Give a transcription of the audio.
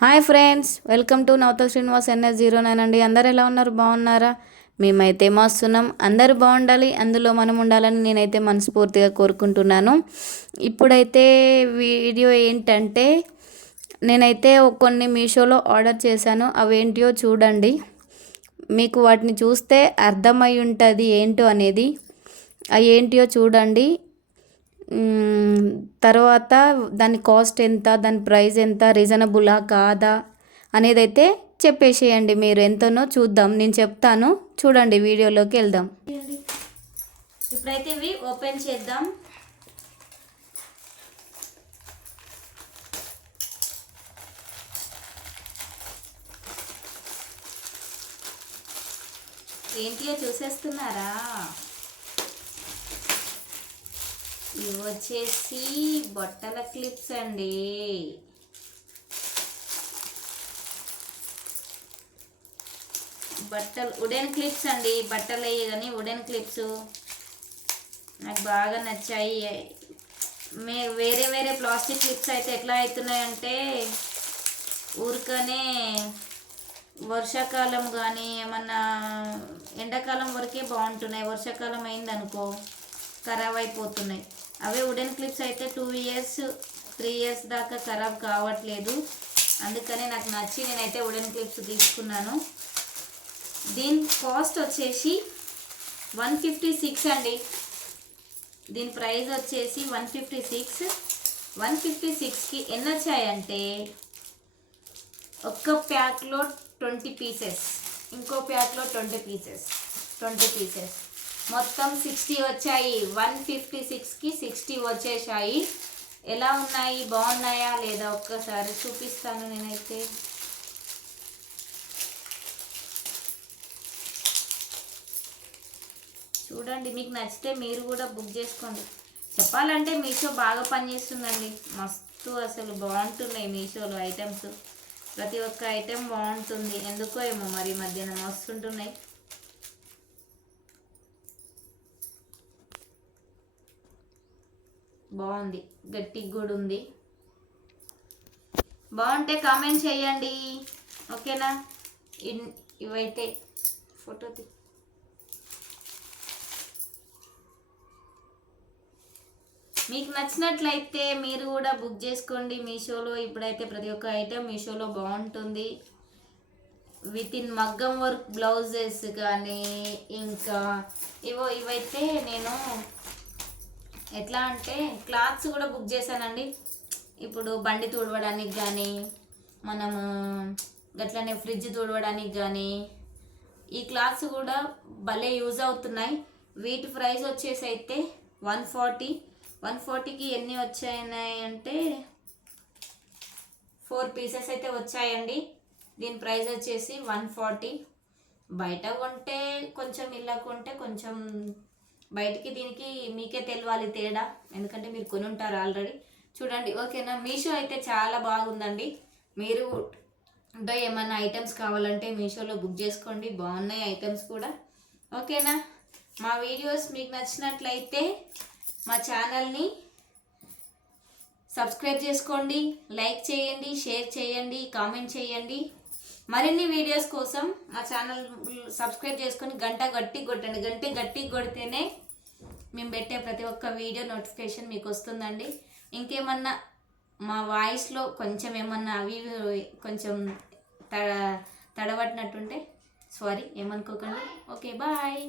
Hi friends welcome to Navata Srinivas NS zero nine అండి. అందరు ఎలా ఉన్నారు? బాగున్నారా? మేమైతే మస్తున్నాం. అందరూ బాగుండాలి అందులో మనం ఉండాలని నేనైతే మనస్ఫూర్తిగా కోరుకుంటున్నాను. ఇప్పుడైతే వీడియో ఏంటంటే నేనైతే కొన్ని మీషోలో ఆర్డర్ చేశాను. అవేంటియో చూడండి. మీకు వాటిని చూస్తే అర్థమై ఉంటుంది ఏంటో అనేది. అవి ఏంటియో చూడండి. తర్వాత దాని కాస్ట్ ఎంత దాని ప్రైస్ ఎంత రీజనబులా కాదా అనేది అయితే చెప్పేసేయండి. మీరు ఎంతనో చూద్దాం. నేను చెప్తాను. చూడండి వీడియోలోకి వెళ్దాం. ఇప్పుడైతే ఇవి ఓపెన్ చేద్దాం. ఏంటియో చూసేస్తున్నారా? ఇవి వచ్చేసి బట్టల క్లిప్స్ అండి. బట్టలు ఉడెన్ క్లిప్స్ అండి. బట్టలు అయ్యి కానీ ఉడెన్ క్లిప్స్. నాకు బాగా నచ్చాయి. మే వేరే వేరే ప్లాస్టిక్ క్లిప్స్ అయితే ఎట్లా అవుతున్నాయంటే ఊరికనే వర్షాకాలం కానీ ఏమన్నా ఎండాకాలం వరకే బాగుంటున్నాయి. వర్షాకాలం అయిందనుకో ఖరాబ్ అయిపోతున్నాయి. అవే వుడెన్ క్లిప్స్ అయితే టూ ఇయర్స్ త్రీ ఇయర్స్ దాకా ఖరాబ్ కావట్లేదు. అందుకనే నాకు నచ్చి నేనైతే వుడెన్ క్లిప్స్ తీసుకున్నాను. దీని కాస్ట్ వచ్చేసి వన్ ఫిఫ్టీ సిక్స్ అండి. దీని ప్రైస్ వచ్చేసి one fifty six one fifty సిక్స్కి ఎన్ని వచ్చాయంటే ఒక్క ప్యాక్లో ట్వంటీ పీసెస్ ఇంకో ప్యాక్లో ట్వంటీ పీసెస్ ట్వంటీ పీసెస్ మొత్తం సిక్స్టీ వచ్చాయి. వన్ ఫిఫ్టీ సిక్స్కి సిక్స్టీ వచ్చేసాయి ఎలా ఉన్నాయి? బాగున్నాయా? లేదా ఒక్కసారి చూపిస్తాను నేనైతే. చూడండి మీకు నచ్చితే మీరు కూడా బుక్ చేసుకోండి. చెప్పాలంటే మీషో బాగా పనిచేస్తుందండి. మస్తు అసలు బాగుంటున్నాయి మీషోలో ఐటమ్స్ ప్రతి ఒక్క ఐటెం బాగుంటుంది. ఎందుకో ఏమో మరి మధ్యాహ్నం మధ్యన మస్తుంటున్నాయి. బాగుంది. గట్టిగా కూడా ఉంది. బాగుంటే కామెంట్ చేయండి. ఓకేనా? ఇన్- ఇవైతే ఫోటో తీ మీకు నచ్చినట్లయితే మీరు కూడా బుక్ చేసుకోండి. మీషోలో ఇప్పుడైతే ప్రతి ఒక్క ఐటెం మీషోలో బాగుంటుంది. విత్ ఇన్ మగ్గం వర్క్ బ్లౌజెస్ కానీ ఇంకా ఇవో ఇవైతే నేను ఎట్లా అంటే క్లాత్స్ కూడా బుక్ చేశానండి. ఇప్పుడు బండి తుడవడానికి కానీ మనము గట్లనే ఫ్రిడ్జ్ తుడవడానికి కానీ ఈ క్లాత్స్ కూడా భలే యూజ్ అవుతున్నాయి. వీటి ప్రైస్ వచ్చేసి అయితే వన్ ఫార్టీ. వన్ ఫార్టీకి ఎన్ని వచ్చాయి అంటే ఫోర్ పీసెస్ అయితే వచ్చాయండి. దీని ప్రైస్ వచ్చేసి వన్ ఫార్టీ. బయట కొంటే కొంచెం ఇలా కొంటే కొంచెం బయటికి దీనికి మీకే తెలియాలి తేడా. ఎందుకంటే మీరు కొని ఉంటారు ఆల్రెడీ. చూడండి ఓకేనా? మీషో అయితే చాలా బాగుందండి. మీరు అంటే ఏమైనా ఐటమ్స్ కావాలంటే మీషోలో బుక్ చేసుకోండి. బాగున్నాయి ఐటమ్స్ కూడా. ఓకేనా? మా వీడియోస్ మీకు నచ్చినట్లయితే మా ఛానల్ని సబ్స్క్రైబ్ చేసుకోండి. లైక్ చేయండి షేర్ చేయండి కామెంట్ చేయండి. మరిన్ని వీడియోస్ కోసం మా ఛానల్ సబ్స్క్రైబ్ చేసుకొని గంట గట్టి కొట్టండి. గంట గట్టి కొడితేనే మేము పెట్టే ప్రతి ఒక్క వీడియో నోటిఫికేషన్ మీకు వస్తుందండి. ఇంకేమన్నా మా వాయిస్లో కొంచెం ఏమన్నా అవి ఇవి కొంచెం తడ తడబట్టినట్టుంటే సారీ ఏమనుకోకండి. Okay bye.